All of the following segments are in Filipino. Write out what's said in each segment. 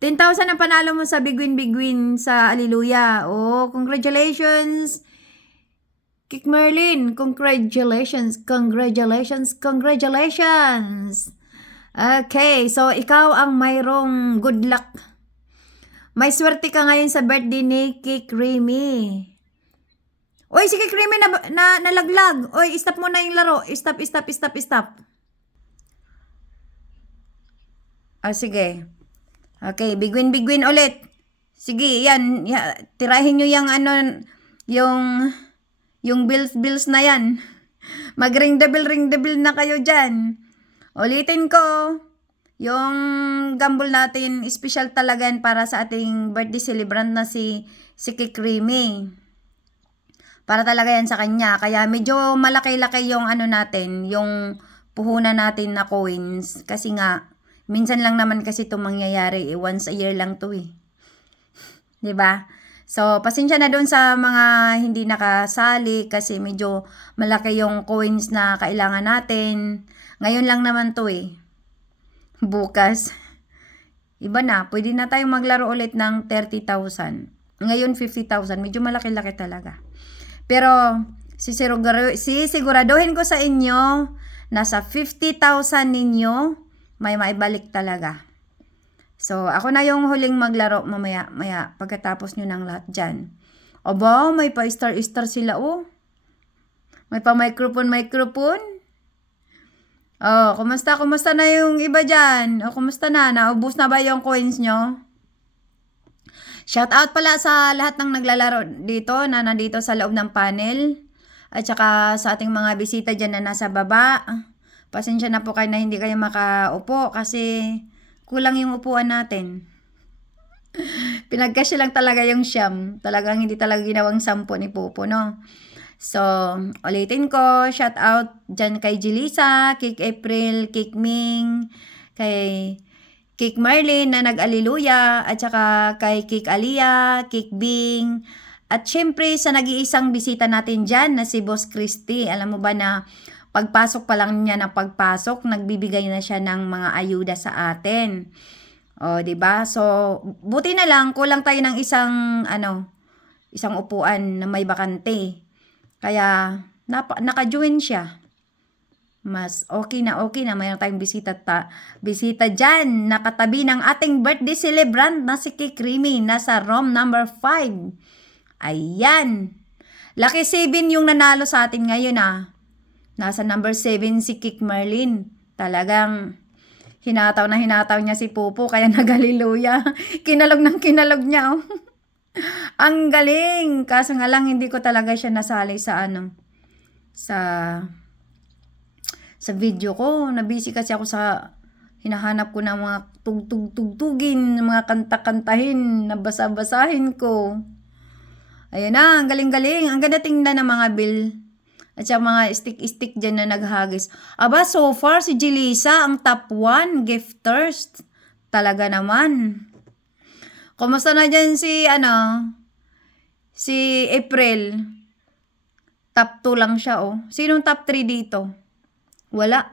10,000 ang panalo mo sa Big Win sa Aliluya. Oh, congratulations! Kik Merlin, congratulations, congratulations, congratulations! Okay, so ikaw ang mayroong good luck. May swerte ka ngayon sa birthday ni Kik Remy. Oy, si Kik Remy nalaglag. Oy, stop mo na yung laro. Stop. Sige. Okay, big win ulit. Sige, yan. Tirahin nyo yung yung bills na yan. Mag-ring the bell na kayo dyan. Ulitin ko, yung gamble natin, special talaga yan para sa ating birthday celebrant na si Kik Remy. Para talaga yan sa kanya. Kaya medyo malaki-laki yung natin, yung puhunan natin na coins. Kasi nga, minsan lang naman kasi ito mangyayari. Once a year lang to eh. 'Di ba? So, pasensya na doon sa mga hindi nakasali kasi medyo malaki yung coins na kailangan natin. Ngayon lang naman to eh. Bukas. Iba na. Pwede na tayong maglaro ulit ng 30,000. Ngayon 50,000. Medyo malaki-laki talaga. Pero, sisiguraduhin ko sa inyo, nasa 50,000 ninyo, may maibalik talaga. So, ako na yung huling maglaro maya pagkatapos nyo ng lahat dyan. Aba, may pa-star sila oh. May pa-microphone. Oh, kumusta na yung iba dyan? O, kumusta na? Naubos na ba yung coins nyo? Shout out pala sa lahat ng naglalaro dito na nandito sa loob ng panel. At saka sa ating mga bisita dyan na nasa baba. Pasensya na po kayo na hindi kayo makaupo kasi kulang yung upuan natin. Pinagkasya lang talaga yung siyam. Talagang hindi talaga ginawang 10 ni Popo, no? So, ulitin ko, shout out dyan kay Jelisa, Kik April, Kik Ming, kay Kik Marlin na nag-aliluya, at saka kay Kik Alia, Kik Bing, at syempre sa nag-iisang bisita natin dyan na si Boss Christy. Alam mo ba na pagpasok pa lang niya ng pagpasok, nagbibigay na siya ng mga ayuda sa atin. O, 'di ba? So, buti na lang kulang tayo ng isang upuan na may bakante. Kaya naka-join siya. Mas okay na mayroon tayong bisita dyan, nakatabi ng ating birthday celebrant na si Kik Remy, nasa room number 5. Ayan. Lucky 7 yung nanalo sa atin ngayon Nasa number 7 si Kik Merlin. Talagang hinataw niya si Popo kaya nag-hallelujah. Kinalog niya oh. Ang galing. Kaso nga lang hindi ko talaga siya nasali sa sa video ko. Nabisi kasi ako sa hinahanap ko ng mga tugtugin, mga kanta-kantahin, na basa-basahin ko. Ayan na, ang galing-galing. Ang ganda tingnan ng mga bill. At saka mga stick dyan na naghagis. Aba, so far si Jelisa ang top 1 gifters. Talaga naman. Kumusta na dyan si April? Top 2 lang siya oh. Sinong top 3 dito? Wala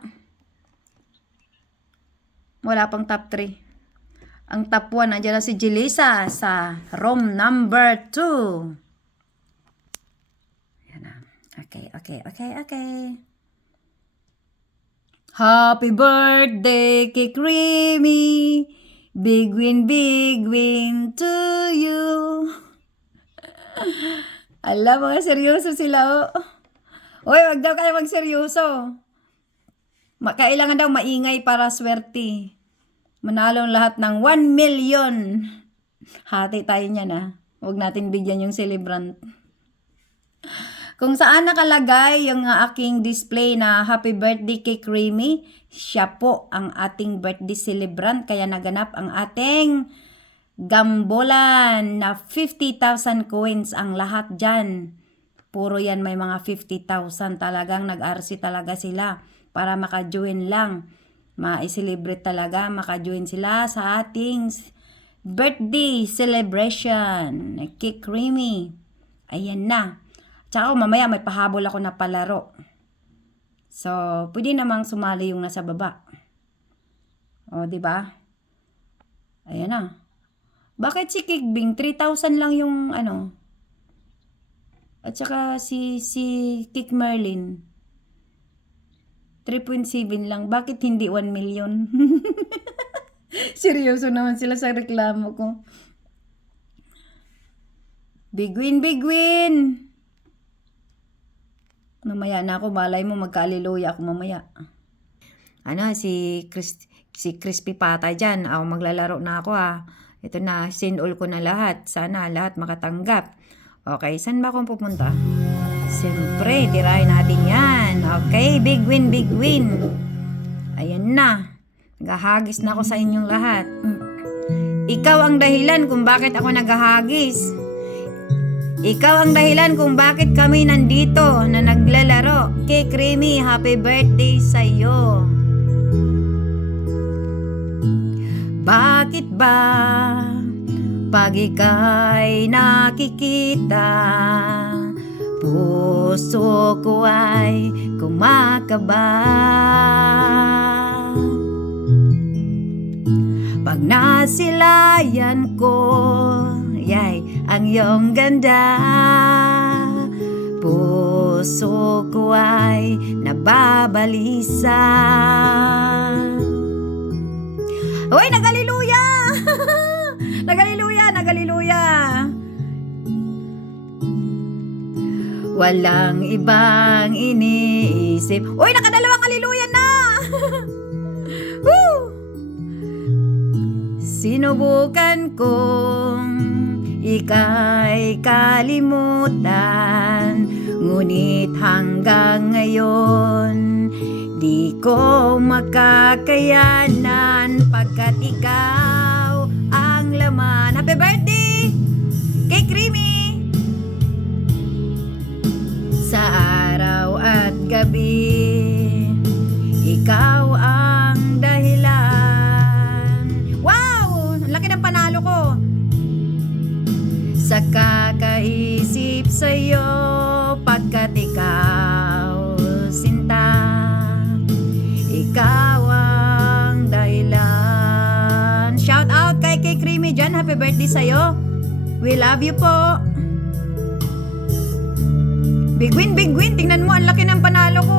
pang top 3. Ang top 1, nandiyan na si Jelisa sa room number 2. Yan na. Okay. Happy birthday, Kik Remy. Big win to you. Alam, mga seryoso sila oh. Uy, wag daw kayo magseryoso. Kailangan daw maingay para swerte. Manalong lahat ng 1 million. Hati tayo niyan Huwag natin bigyan yung celebrant. Kung saan nakalagay yung aking display na happy birthday Kik Remy, siya po ang ating birthday celebrant. Kaya naganap ang ating gambolan na 50,000 coins ang lahat dyan. Puro yan may mga 50,000. Talagang nag-RC talaga sila para maka-join lang. Ma-celebrate talaga, maka-join sila sa ating birthday celebration. Kik Remy. Ayan na. Tsaka mamaya may pahabol ako na palaro. So, pwede namang sumali yung nasa baba. O, di ba? Ayan na. Bakit si Kickbing 3,000 lang yung ano? At saka si Kick Merlin 3.7 lang. Bakit hindi 1 million? Seryoso naman sila sa reklamo ko. Big win, big win! Mamaya na ako, malay mo magka-aleluya ako mamaya. Ano, si Crispy Patay dyan. Ako maglalaro na ako Ito na, send all ko na lahat. Sana lahat makatanggap. Okay, saan ba akong pupunta? Siyempre, tirahin natin yan. Okay, big win, big win. Ayan na. Naghahagis na ako sa inyong lahat. Ikaw ang dahilan kung bakit ako naghahagis. Ikaw ang dahilan kung bakit kami nandito na naglalaro. Kay Creamy, happy birthday sa'yo. Bakit ba pag ika'y nakikita, puso ko ay kumakaba? Pag nasilayan ko, yay, ang iyong ganda, puso ko ay nababalisa. Uy, nag-aleluya! Nag-aleluya, nag-aleluya! Walang ibang iniisip. Uy, nakadalawang aleluya na! Woo! Sinubukan kong ika'y kalimutan, ngunit hanggang ngayon di ko makakayanan pagkat ikaw ang laman. Happy birthday kay Creamy! Sa araw at gabi, ikaw ang dahilan. Wow! Ang laki ng panalo ko. Sa kakaisip sa'yo, pagkat ikaw sinta, ikaw ang dahilan. Shout out kay Creamy dyan. Happy birthday sa'yo. We love you po. Big win, big win. Tingnan mo, ang laki ng panalo ko.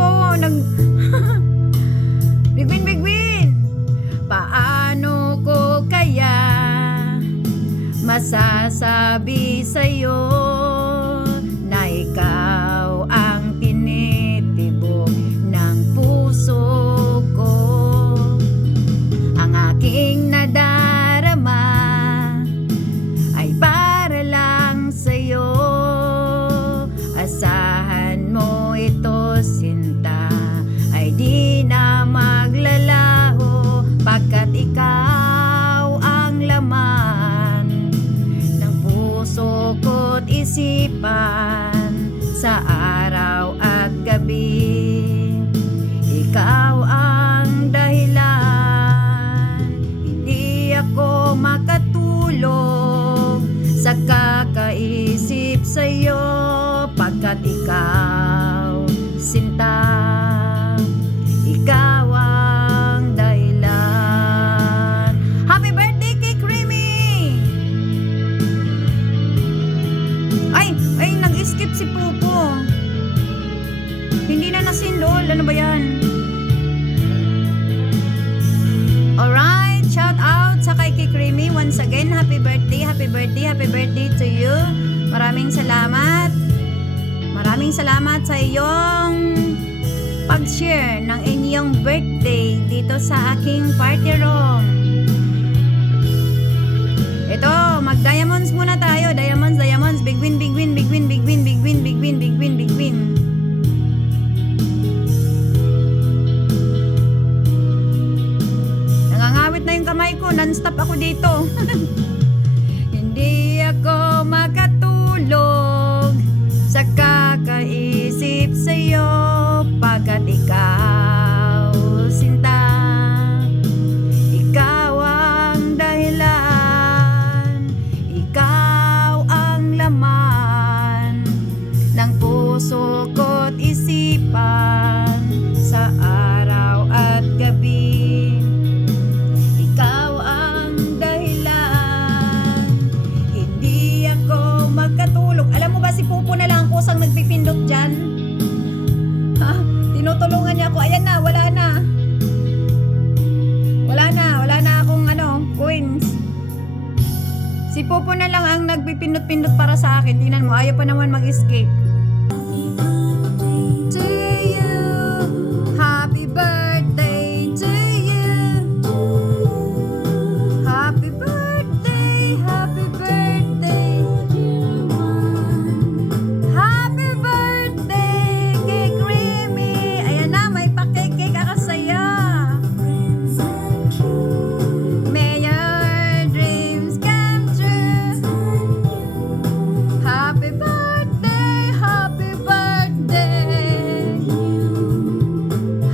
Big win, big win. Paano ko kaya masasabi sa'yo na ikaw ang tinitibok ng puso ko? Ang aking nadarama ay para lang sa'yo. Asahan mo ito, sinta, ay di na maglalaho pagkat ikaw ang laman ng puso ko't isipan sa araw at gabi. Ikaw ang dahilan, hindi ako makatulog sa kakaisip sa'yo pagkat ikaw sinta, ikaw ang dahilan. Happy birthday kay Creamy! Ay, nag-skip si Pupo. Hindi na nasindol. Ano ba yan? Alright, shout out sa kay Creamy once again. Happy birthday, happy birthday, happy birthday to you. Maraming salamat. Maraming salamat sa iyong pag-share ng inyong birthday dito sa aking party room. Ito, mag-diamonds muna tayo. Diamonds, diamonds. Big win, big win, big win, big win, big win, big win, big win, big win. Nangangawit na yung kamay ko. Non-stop ako dito. Hindi ako makatulog sa kakaisip sa'yo pagkat ikaw sinta, ikaw ang dahilan, ikaw ang laman ng puso ko't isipan sa araw at gabi. Ikaw ang dahilan, Popo na lang ang nagpipindot-pindot para sa akin. Tingnan mo, ayaw pa naman mag-escape. To you, happy birthday to you. Happy birthday, happy birthday. Happy birthday, Cake Remy. Ayan na, may pa-cake ako sa'yo. May your dreams come true. Happy birthday, happy birthday.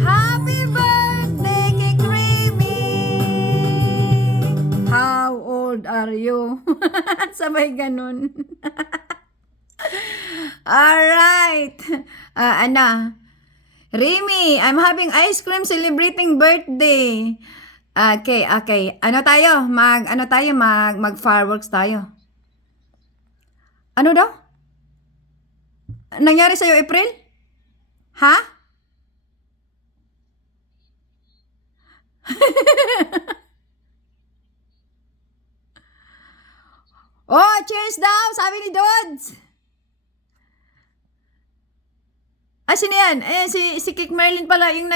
Happy birthday, Cake Remy. How old are you? Sabay ganun. Alright. Ana. Remy, I'm having ice cream celebrating birthday. Okay. Mag fireworks tayo. Ano daw? Nangyari sa'yo, April? Ha? Oh, cheers daw, sabi ni Dodds. Sino yan? Si Kik Merlin pala yung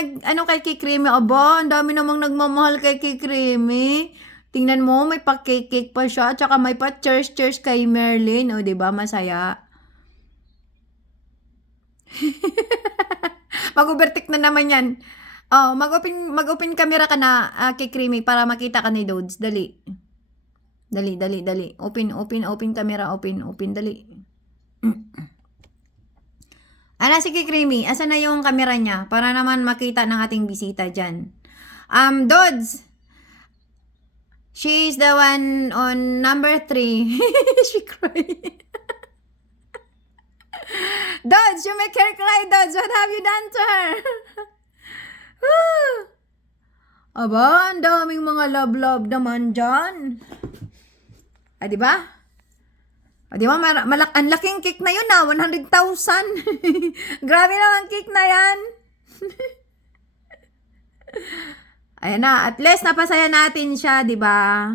kay Kik Remy. Aba, ang dami namang nagmamahal kay Kik Remy. Tingnan mo, may pa-cake pa siya. Tsaka may pa-cheers kay Merlin. O, diba? Masaya. Mag-overtake na naman yan. Oh, mag-open camera ka na, Kik Remy, para makita ka ni Dodds. Dali. Open camera. Open, dali. Si Kik Remy, asan na yung camera niya? Para naman makita ng ating bisita dyan. Dodds. She's the one on number 3. She cried. Dodds, you make her cry, Dodds. What have you done to her? Aba, ang daming mga love naman dyan. Diba? Diba, ang laking cake na yun 100,000. Grabe naman cake na yan. Ayan na, at least napasaya natin siya, diba?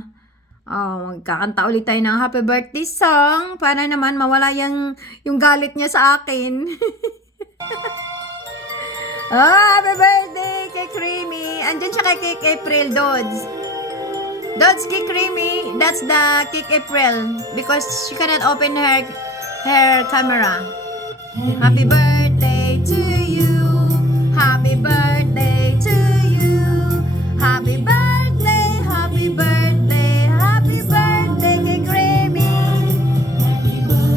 Magkakanta ulit tayo ng happy birthday song para naman mawala yung galit niya sa akin. Happy birthday, Cake Remy. Andyan siya kay Cake April, Dodds. Dodds, Cake Remy, that's the Cake April because she cannot open her camera. Happy birthday to you. Happy birthday to you. Happy birthday, happy birthday, happy birthday, Cake Remy.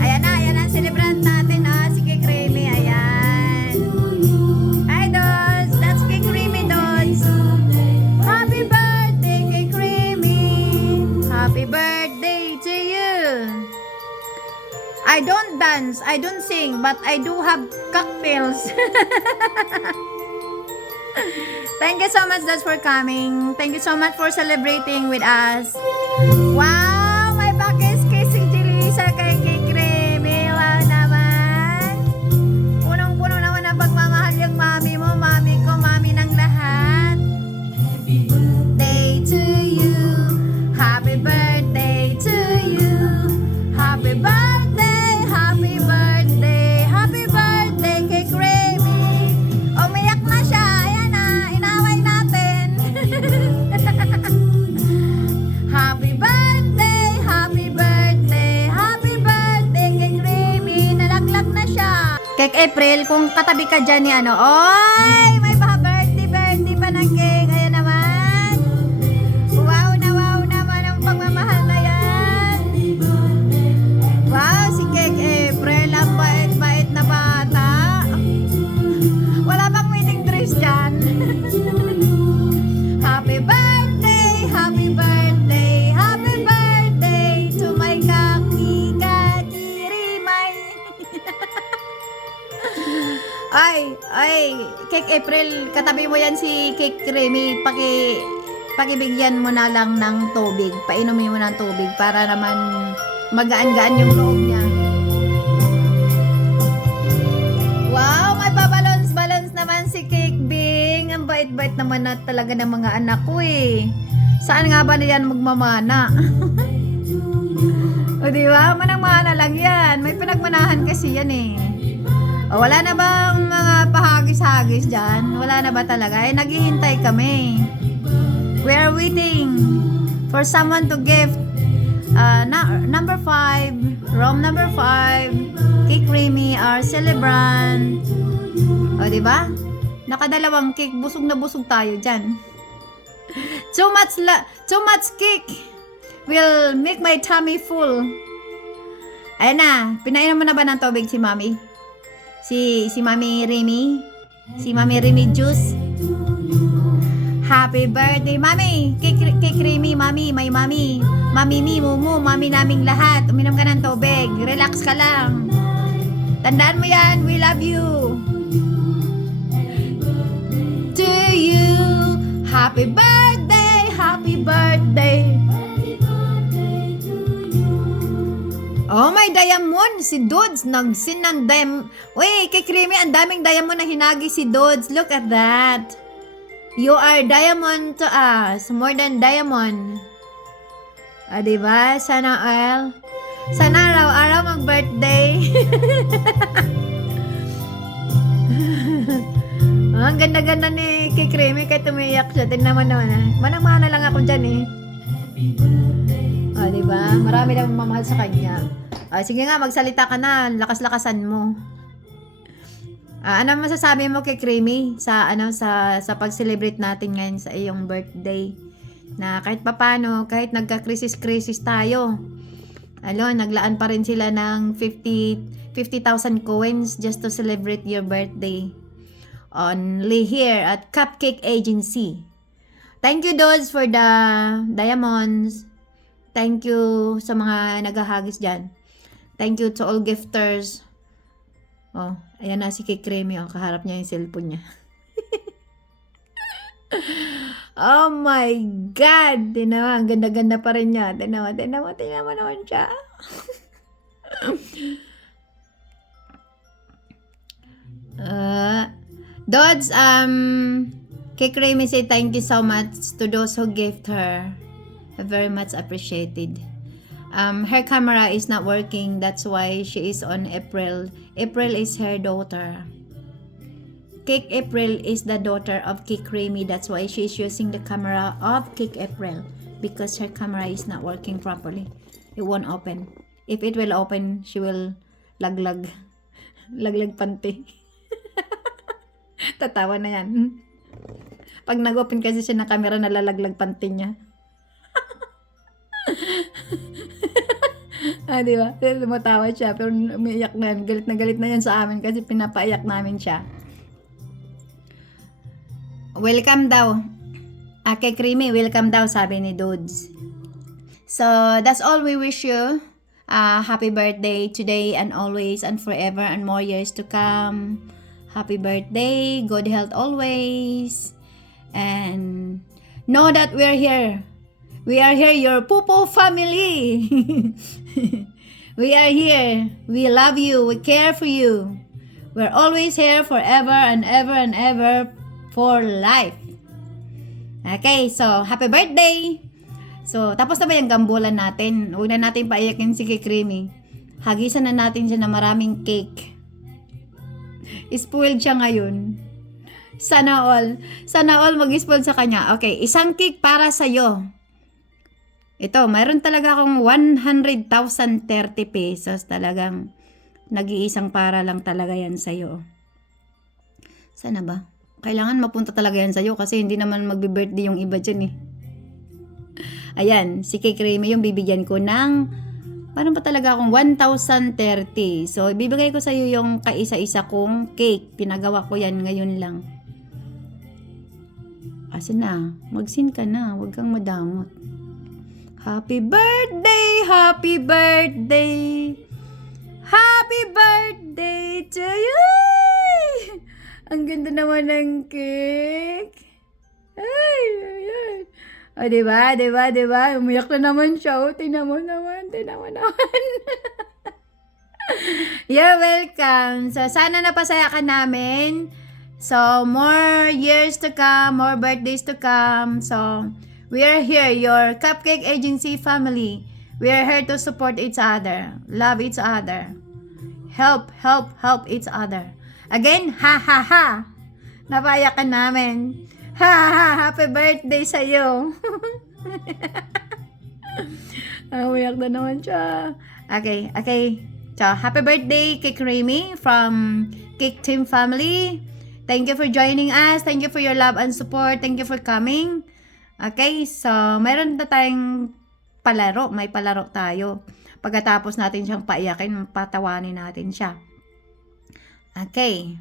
Ayan na, celebrant natin si Cake Remy. Ayan. Hi, Dodds. That's Cake Remy, Dodds. Happy birthday, Cake Remy. Happy birthday to you. I don't dance, I don't sing, but I do have cocktails. Thank you so much, Dodds, for coming. Thank you so much for celebrating with us. Wow, may pakis-kiss si Jelisa kay Cake Remy. Wow naman. Punong-puno naman ang pagmamahal yung mami mo, mami ko, mami ng lahat. Happy birthday to you. Happy birthday to you. Happy birthday, happy birthday, happy birthday, Cake Remy. Umiyak na siya. Ayan na, inaway natin. Happy birthday, happy birthday, happy birthday, Cake Remy. Nalaglag na siya. Cake April, kung katabi ka dyan ni oy, may birthday pa ng cake. Ayan naman. Wow naman ang pagmamahal na yan. Wow, si Cake April, ang bait na bata. Wala bang wedding dress dyan? Happy birthday, happy birthday, happy birthday to my kaki-kaki-rimay. Ay, Cake April, katabi mo yan si Cake Remy, pakibigyan mo na lang ng tubig. Painumin mo ng tubig para naman magaan-gaan yung loob niya. Wow, may pa-balance naman si Cake Bing. Ang bait-bait naman na talaga ng mga anak ko eh. Saan nga ba na yan magmamana? O, di ba? Manang-mana lang yan. May pinagmanahan kasi yan eh. O, wala na bang mga pahagis-hagis dyan? Wala na ba talaga? Eh, naghihintay kami. We are waiting for someone to give number 5, room number 5, cake creamy, our celebrant. O, di ba? Nakadalawang cake. Busog na busog tayo dyan. Too much cake will make my tummy full. Ayan na. Pinainom mo na ba ng tubig si Mami? Si Mami Remy? Si Mami Remy Juice? Happy birthday, Mami! Cake Remy, Mami, may Mami. Mami mi, Mumu, Mami naming lahat. Uminom ka ng tubig. Relax ka lang. Tandaan mo yan. We love you. To you. Happy birthday, happy birthday. Oh, may diamond. Si Dudes, nagsin ng diamond. Uy, kay Creamy, ang daming diamond na hinagi si Dudes. Look at that. You are diamond to us. More than diamond. Ah, diba? Sana all. Sana araw-araw mag-birthday. Oh, ang ganda-ganda ni kay Creamy kahit tumiyak siya. Tingnan mo naman. Manang-mana lang ako dyan eh. Diba? Marami na mamahal sa kanya. Sige nga, magsalita ka na. Lakas-lakasan mo. Ano masasabi mo kay Creamy sa pag-celebrate natin ngayon sa iyong birthday? Na kahit papano, kahit nagka-crisis tayo. Naglaan pa rin sila ng 50,000 coins just to celebrate your birthday. Only here at Cupcake Agency. Thank you, Dodds, for the diamonds. Thank you sa mga naghahagis dyan. Thank you to all gifters. Oh, ayan na si Kay Creamy. Oh, kaharap niya yung cellphone niya. Oh my God! Tinawa, ang ganda-ganda pa rin niya. Tinawa naman siya. Dodds, Kay Creamy say thank you so much to those who gave her. Very much appreciated. Her camera is not working. That's why she is on April. April is her daughter. Cake April is the daughter of Cake Creamy. That's why she is using the camera of Cake April. Because her camera is not working properly. It won't open. If it will open, she will laglag. Laglag panty. Tatawa na yan. Pag nag-open kasi siya ng camera, nalalaglag panty niya. Diba? Lumatawa siya pero umiiyak na yan. Galit na yan sa amin kasi pinapaiyak namin siya. Welcome daw. Kay Creamy, welcome daw, sabi ni Dudes. So, that's all we wish you. Happy birthday today and always and forever and more years to come. Happy birthday. Good health always. And know that we're here. We are here, your Pupo family. We are here. We love you. We care for you. We're always here forever and ever and ever for life. Okay, so happy birthday. So, tapos na ba yung gambulan natin? Huwag na natin paiyakin si Kay Creamy. Hagisan na natin siya na maraming cake. Spoiled siya ngayon. Sana all mag-spoil sa kanya. Okay, isang cake para sa'yo. Ito, mayroon talaga akong 100,030 pesos. Talagang nag-iisang para lang talaga yan sa'yo. Sana ba? Kailangan mapunta talaga yan sa'yo kasi hindi naman magbe-birthday yung iba dyan eh. Ayan, si Kay Creamy yung bibigyan ko ng parang pa talaga akong 1,030. So, ibibigay ko sa'yo yung kaisa-isa kong cake. Pinagawa ko yan ngayon lang. Asa na? Mag-sin ka na. Huwag kang madamot. Happy birthday! Happy birthday! Happy birthday to you! Ang ganda naman ng cake. Ay, ay, ay. O, diba? Umiyak na naman siya. O, tingnan mo naman. You're welcome. So, sana napasaya ka namin. So, more years to come, more birthdays to come. So, we are here, your Cupcake Agency family. We are here to support each other, love each other, help each other. Again, ha ha ha. Napayakan namin. Ha ha ha, happy birthday sa'yo. Umiyak na naman siya. Okay. So, happy birthday, Kik Remy from Kik Team Family. Thank you for joining us. Thank you for your love and support. Thank you for coming. Okay, so meron na tayong palaro. May palaro tayo. Pagkatapos natin siyang paiyakin, patawanin natin siya. Okay.